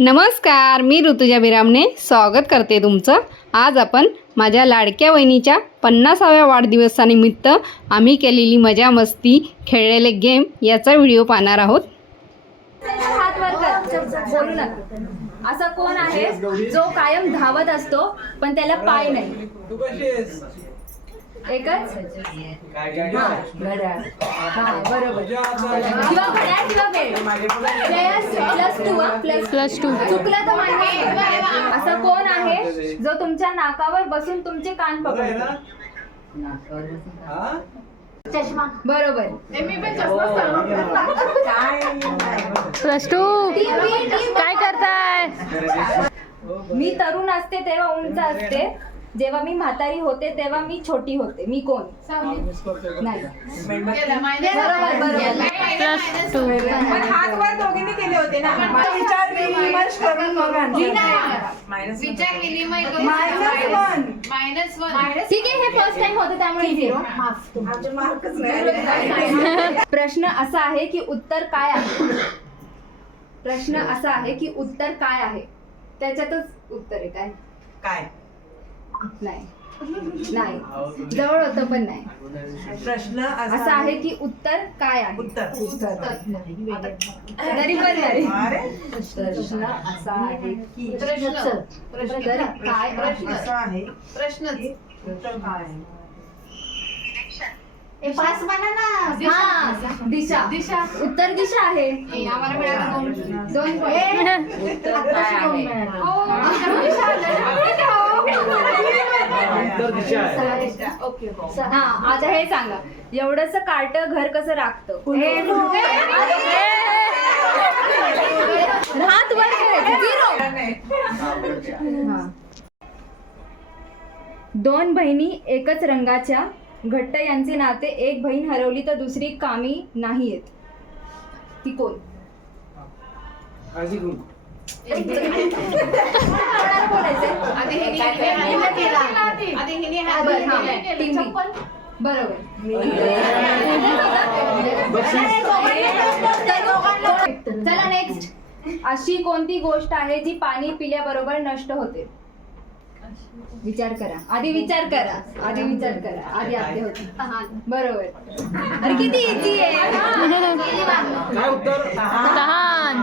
नमस्कार मी ऋतुजा बिरामने स्वागत करते तुमचं. आज आपण माझ्या लाडक्या वहिनीच्या पन्नासाव्या वाढदिवसानिमित्त आम्ही केलेली मजा मस्ती खेळलेले गेम याचा व्हिडिओ पाहणार आहोत. असा कोण आहे जो कायम धावत असतो पण त्याला पाय नाही. एकच? हा बरोबर. किंवा घड्याळ किंवा वेळ plus two plus plus two. चुकलं तर मान्य असा कोण आहे जो तुमच्या नाकावर बसून तुमचे कान पकडतो? हा? बरोबर. Plus two. काय करताय? मी तरुण असते तेव्हा उंच असते. जेव्हा मी म्हातारी होते तेव्हा मी छोटी होते. मी कोण? नाही. हात ना. विचार विमर्श करून बघा. विचार विनिमय मायनस वन मायनस वन ठीक आहे हे फर्स्ट टाइम होतं त्यामुळे झिरो आमचे मार्कच नाही प्रश्न असा आहे की उत्तर काय आहे? प्रश्न असा आहे की उत्तर काय आहे? त्याच्यातच उत्तर आहे काय? काय? नाही. नाही. जवळ होतं पण नाही. प्रश्न असं आहे की उत्तर काय आहे? उत्तर. तरी पण नाही. प्रश्न असा आहे की प्रश्न. उत्तर काय असं आहे प्रश्नच. उत्तर काय आहे? हा दिशा. दिशा. उत्तर दिशा आहे. आम्हाला मिळालं दोन. उत्तर काय आहे? दिशा दिशा. ओके हो. हा आता हे सांगा. एवढस कार्ट घर कसं राखतं? हात वर करायचे, zero. हा. दोन बहिणी एकच रंगाच्या. घट्ट यांचे नाते एक बहीण हरवली तर दुसरी कामी नाही येत ती कोण? आधी. आधी हा. बरोबर चला नेक्स्ट अशी कोणती गोष्ट आहे जी पाणी पिल्याबरोबर नष्ट होते? विचार करा. आधी विचार करा. आधी विचार करा. आधी आपले होते. बरोबर. अरे किती इझी आहे. काय उत्तर? तहान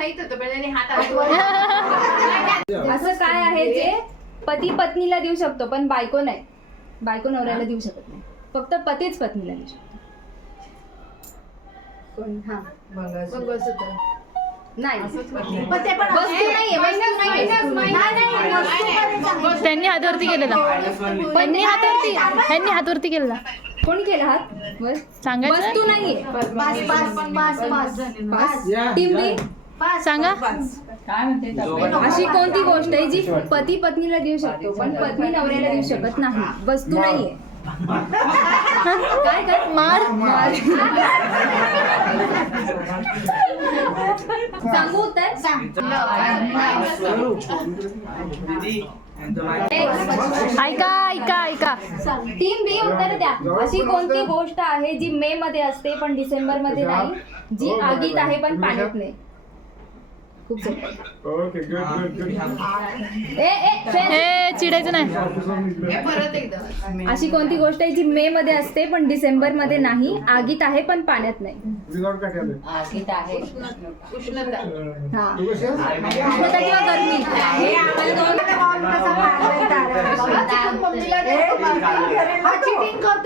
माहीत होतं पण त्यांनी हात असं काय आहे जे पती पत्नीला देऊ शकतो पण बायको नाही. बायको नवऱ्याला देऊ शकत नाही. फक्त पतीच पत्नीला देऊ शकतो. कोण? हा. मंगळसूत्र. नाही. असंच वस्तू करते. नाहीये. वस्तू नाहीये त्यांनी हातवरती केलेला. त्यांनी हातवरती त्यांनी हातवरती केलेला. कोणी केला हात? वर सांगायचं? वस्तू नाहीये. पास या. टीम बी सांगा. अशी कोणती गोष्ट आहे जी पती पत्नीला देऊ शकतो पण पत्नी नवऱ्याला देऊ शकत नाही. वस्तू नाहीये. काय काय? मार? मार. सांगू उत्तर? मागे. ऐका ऐका ऐका. टीम बी उत्तर द्या. अशी कोणती गोष्ट आहे जी मे मध्ये असते पण डिसेंबरमध्ये नाही? जी. आगीत आहे. पण पाण्यात नाही. खूप आहे. Good. ए ए हे चिडायचं नाही. हे परत एकदा. अशी कोणती गोष्ट आहे जी मे मध्ये असते पण डिसेंबरमध्ये नाही? आगीत आहे पण पाण्यात नाही. काय केलंय? उष्णता. हा. तू कशी आहेस? उष्णता किंवा गरमी? आम्हाला चुकून मम्मीला देतो मार्क.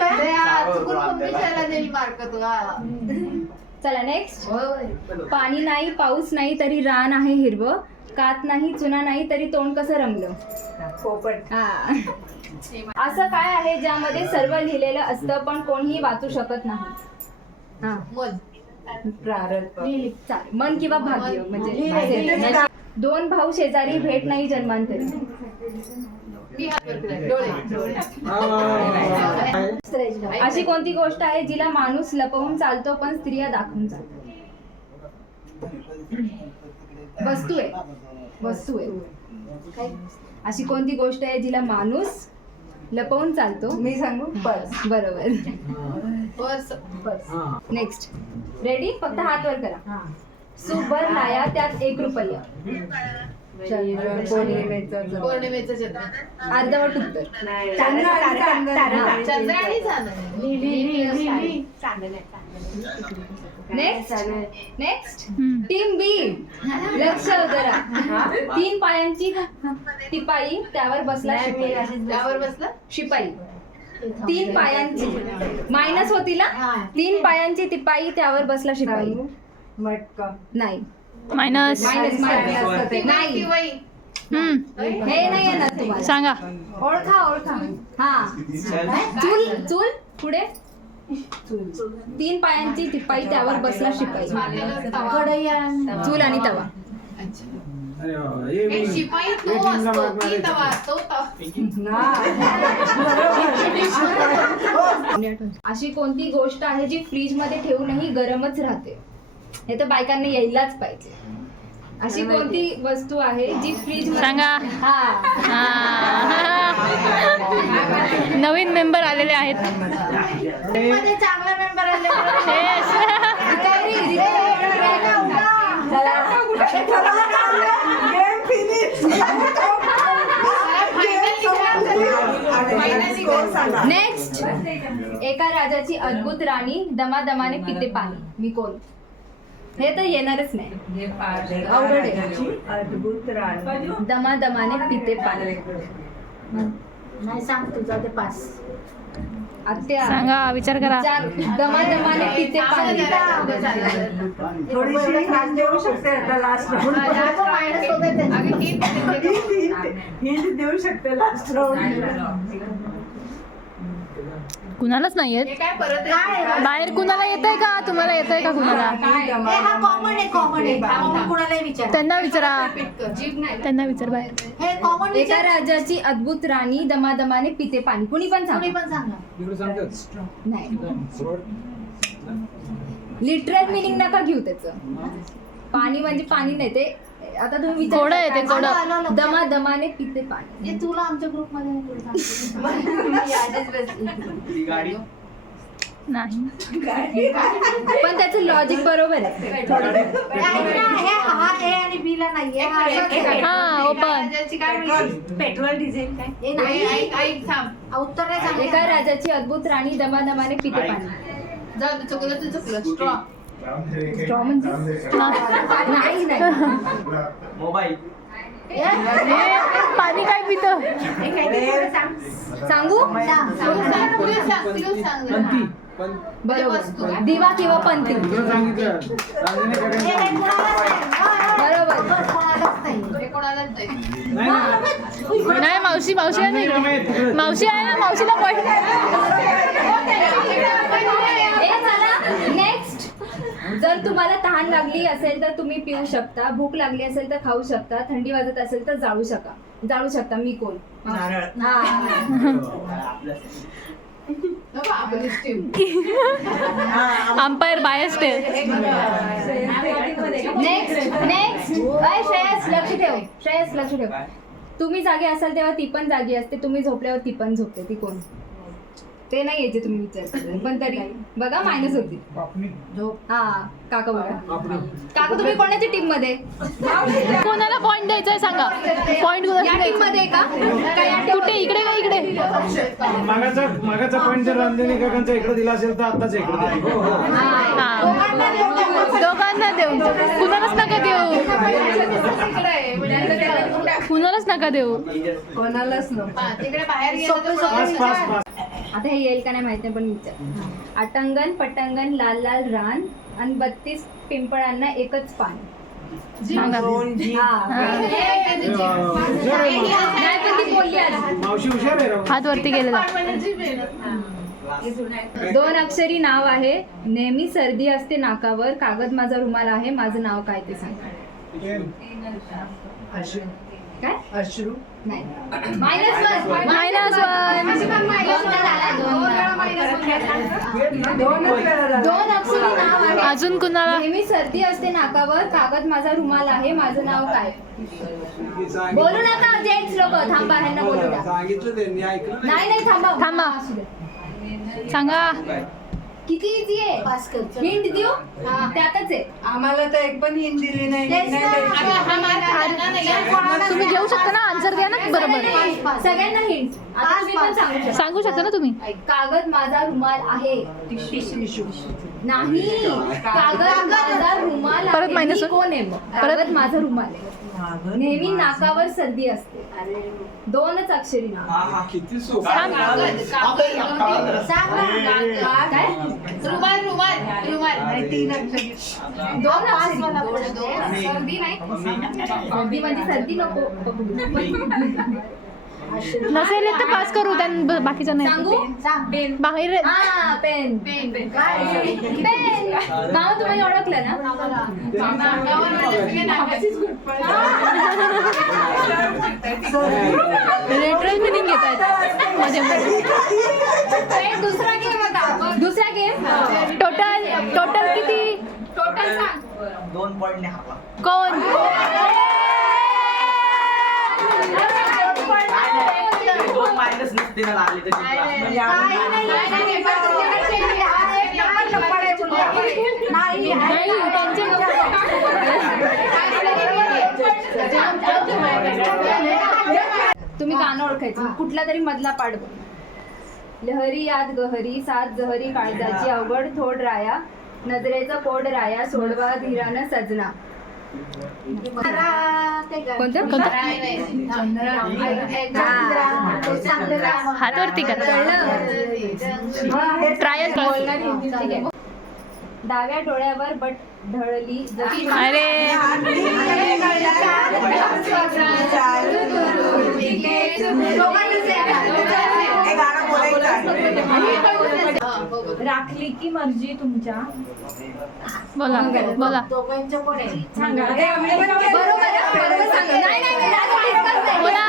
ते चुकून मम्मी त्याला देईल मार्क तुला. चला नेक्स्ट पाणी नाही पाऊस नाही तरी रान आहे हिरवं. कात नाही चुना नाही तरी तोंड कसं रंगलं पोपट. हा. असं काय आहे ज्यामध्ये सर्व लिहिलेलं असतं पण कोणीही वाचू शकत नाही? हा. मन. प्रारंभ चालेल. मन किंवा भाग्य म्हणजे. दोन भाऊ शेजारी भेट नाही जन्मांतरी. अशी कोणती गोष्ट आहे जिला माणूस लपवून चालतो पण स्त्रिया दाखवून चालतो? वस्तू आहे. वस्तू आहे. अशी कोणती गोष्ट आहे जिला माणूस लपवून चालतो? मी सांगू? पर्स. बरोबर. पर्स. बस हा. नेक्स्ट रेडी फक्त हात वर करा. सुबर्णाया त्यात एक रुपया. चंद्र पौर्णिमेचं पौर्णिमेचं चंद्र अर्धवट उत्तर. चंद्र आणि तारा. चंद्र आणि चांदणे. नेक्स्ट नेक्स्ट टीम बी लक्ष जरा. तीन पायांची टिपाई त्यावर बसला शिपाई. त्यावर बसलं? शिपाई. तीन पायांची. मायनस होती ना तीन पायांची टिपाई त्यावर बसला शिपाई. मटका. नाही. मायनस मायनस मायनस नाही हे नाही येणार तुम्हाला सांगा ओळखा ओळखा हा चूल चूल पुढे तीन पायांची टिपाई त्यावर बसला शिपाई. चूल आणि तवा. अरे वा, हे मी- शिपाई तो असतो ती. तवा तो. तवा अशी कोणती गोष्ट आहे जी फ्रीजमध्ये ठेवूनही गरमच राहते? हे तर बायकांना यायलाच पाहिजे. अशी कोणती वस्तू आहे जी फ्रीज सांगा. हा. नवीन मेंबर आलेले आहेत. चांगला मेंबर नेक्स्ट एका राजाची अद्भुत राणी दमादमाने पिते पाणी मी कोण? हे तर येणारच नाही. अवघड आहे. अद्भुत दमादमाने पिते पाणी नाही सांग तुझा ते पास. आत्या. सांगा विचार करा. दमादमाने पिते पाणी थोडीशी देऊ शकते आता लास्ट हिंट देऊ शकते लास्ट राऊंड कुणालाच नाही येत? काय परत बाहेर कुणाला येत आहे का? तुम्हाला येत आहे का कुणाला? हा कॉमन आहे कॉमन आहे. कॉमन कुणालाही विचार. त्यांना विचारा. त्यांना विचार बाहेर. हे कॉमन एका राजाची अद्भुत राणी दमादमाने पिते पाणी. कुणी पण कोणी सांग पण सांगा. इकडे सांगतात. नाही. लिटरल मिनिंग नका घेऊ त्याचं. पाणी म्हणजे पाणी नाही. ते आता तुम्ही विचार कोडं आहे ते. आलं, आलं, दमा दमाने पिते पाणी. हे तुला आमच्या ग्रुपमध्ये नाही तुला सांगते. गाडी? नाही. पण त्याचं लॉजिक बरोबर आहे. ऐक ना, हे हा ए आणि बी ला नाहीये. हा असंच आहे. हा? पेट्रोल. डिझेल काय? हे नाही. उत्तर नाही. एका राजाची अद्भुत राणी दमादमाने पिते पाणी. जाऊ दे, चुकलं तू चुकलं. स्ट्रॉ नाही मोबाईल पाणी काय पित सांगू बरोबर दिवा किंवा पंथी बरोबर नाही. मावशी मावशी मावशी आहे ना मावशीला पॉईंट ए चला नेक्स्ट जर तुम्हाला तहान लागली असेल तर तुम्ही पिऊ शकता भूक लागली असेल तर खाऊ शकता थंडी वाजत असेल तर जाळू शका जाळू शकता मी कोण? हा. अंपायर बायस्ट आहे. नेक्स्ट नेक्स्ट अय श्रेयस लक्ष ठेव. श्रेयस लक्ष ठेव. तुम्ही जागे असाल तेव्हा ती पण जागी असते तुम्ही झोपल्यावर ती पण झोपते ती कोण? ते नाही यायचे तुम्ही विचार. पण तरी बघा मायनस होती. हा काका बघा काका तुम्ही कोणाच्या टीममध्ये? कोणाला पॉईंट द्यायचा आहे सांगा या कोणाला टीममध्ये का? का या team कुठे? इकडे का इकडे? मागाचा मागाचा पॉईंट जर रांजणे काकांचा इकडे दिला असेल तर आताच इकडे द्या. हा दोघांना देऊ कुणालाच नका देऊ. कुणालाच नका देऊ. कोणालाच नको. हा, पास पास आता हे येईल का नाही माहिती नाही पण विचार. अटंगण पटंगण लाल लाल रान आणि बत्तीस पिंपळांना एकच पान. हा. हात वरती गेलेला. दोन अक्षरी नाव आहे. नेहमी सर्दी असते नाकावर. कागद माझा रुमाल आहे. माझं नाव काय ते सांगा. काय? अश्रू. नाही. मायनस वन मायनस दोनच वेळा झालं. दोन अक्षरी नाव आहे. अजून कुणाला? नेहमी सर्दी असते नाकावर. कागद माझा रुमाल आहे. माझं नाव काय? बोलू नका जेंट्स लोक. थांबा ह्यांना बोलू द्या. सांगितलं त्यांनी ऐकलं नाही. नाही थांबा. थांबा. असू दे. सांगा. किती इझी आहे. हिंट देऊ? त्यातच आहे. आम्हाला तर एक पण हिंट दिली नाही. घेऊ शकता ना? आन्सर द्या ना. बरोबर. सगळ्यांना हिंट आता तुम्ही पण सांगू शकता. सांगू शकता ना तुम्ही? कागद माझा रुमाल आहे. नाही. कागद माझा रुमाल परत आहे. minus मी. कोण आहे मग? परत- कागद माझा रुमाल आहे. नेहमी नाकावर सर्दी असते. दोनच अक्षरी नाव किती सोपं सांग ना. काय? रुमाल रुमाल रुमाल. दोन अक्षरी. सर्दी नाही. सर्दी म्हणजे सर्दी नको. नसेल येत तर पास करू त्या बाकीचा नाही. बाहेर हा पेन. पेन. पेन. मामा तुम्ही ओळखलं ना? लेटरल मिनिंग घेत आहेत पेन दुसरा गेम दुसरा गेम टोटल टोटल किती? टोटल सांग. दोन पॉईंट हरला. कोण? मायनस नसते ना लागले तर. म्हणजे तुम्ही गाणं ओळखायचं कुठला तरी मधला बघ. लहरी याद गहरी सात जहरी काळजाची अवघड थोड राया नजरेचं कोड राया सोडवा धीरानं सजना हात वरती ट्रायल. डाव्या डोळ्यावर बट ढळली अरे. राखली की मर्जी तुमच्या बोला बोला दोघांच्या पण आहे सांगा. बोला.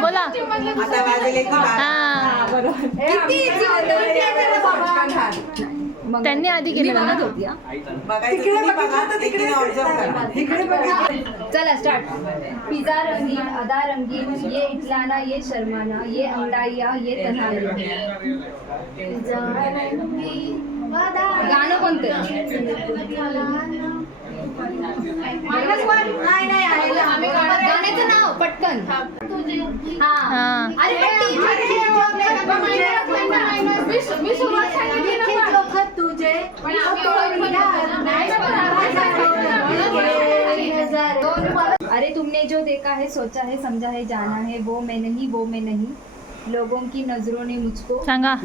बोला त्यांनी आधी केली ना होती, तिकडे चला स्टार्ट पिझ्झा रंगीन अदा रंगीन ये इटलाना ये शर्माना ये अंगडाइया ये तन्हाइया गाणं कोणतं नाही नाही. गाण्याचं नाव पटकन हा हा. तुझे अरे तुमने जो देखा है सोचा है समझा है जाना है वो मैं नहीं वो मैं नहीं। लोगों की नज़रों ने मुझको सांगा।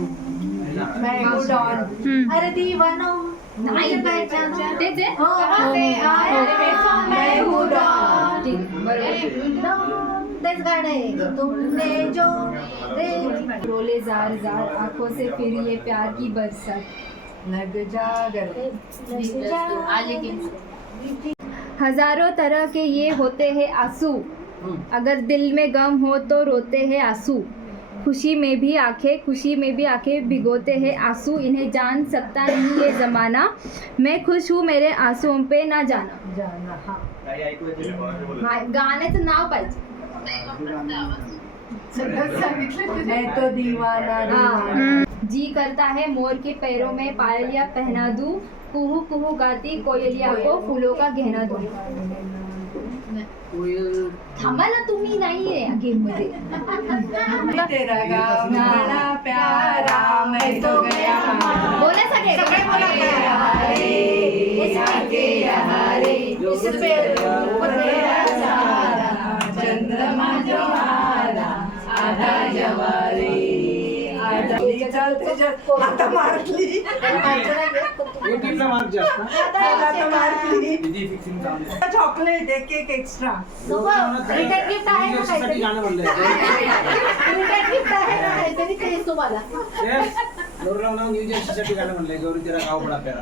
मैं good on. हम्म. अरे दीवानो नाही। तेच आहे हो, हो. मैं हूँ डॉन. ठीक, बरोबर। तेच गाणं तुमने जो दे- रोले जार जार आँखों से फिर ये प्यार की बरसात। लग जा गले. हज़ारों तरह के ये होते हैं आँसू। अगर दिल में गम हो तो रोते हैं आँसू। खुशी में भी आँखें खुशी में भी आँखें भिगोते हैं आँसू। इन्हें जान सकता नहीं ये जमाना। मैं खुश हूँ मेरे आंसुओं पे ना जाना। जाना, हा. हा, गाण्याचं नाव पाहिजे मैं तो दीवाना हाँ. जी करता है मोर के पैरों में पायलिया पहना दूँ। कुहू कुहू गाती कोयलिया को फूलों का गहना दो। थांबा ना तुम्ही नाहीये गेम मध्ये तेरा गाँव प्यारा मैं तो गया बोला सगळे. सगळे बोला इस पे तेरा सारा चंद्रमा जो आला आधा जवारी। आता मारली मार्क जास्त आता मारली किती फिक्सिंग चालू आहे. चॉकलेट एक एक एक्स्ट्रा रिटर्न गिफ्ट आहे ना काहीतरी गाणं म्हणलंय गिफ्ट आहे ना काहीतरी ते तुम्हाला Yes. नाव गाणं म्हणलंय गौरी तेरा गाव बडा प्यारा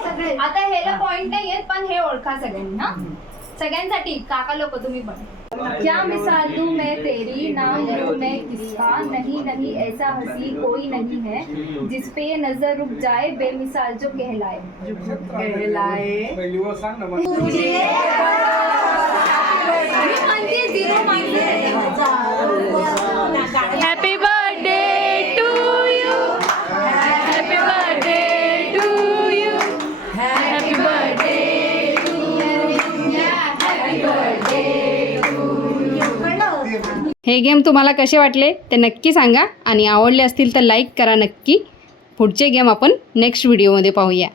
सगळे आता ह्याला पॉइंट नाही पण हे ओळखा सगळ्यांना सगळ्यांसाठी काका लोक तुम्ही पण क्या मिसाल दूं मैं तेरी नाम लूं मैं किसका? नहीं नहीं ऐसा हंसी कोई नहीं है जिस पे ये नजर रुक जाए बेमिसाल जो कहलाए। कहलाए। पहिली हे गेम तुम्हाला कसे वाटले ते नक्की सांगा आणि आवडले असतील तर लाईक करा नक्की. पुढचे गेम आपण नेक्स्ट व्हिडिओमध्ये पाहूया.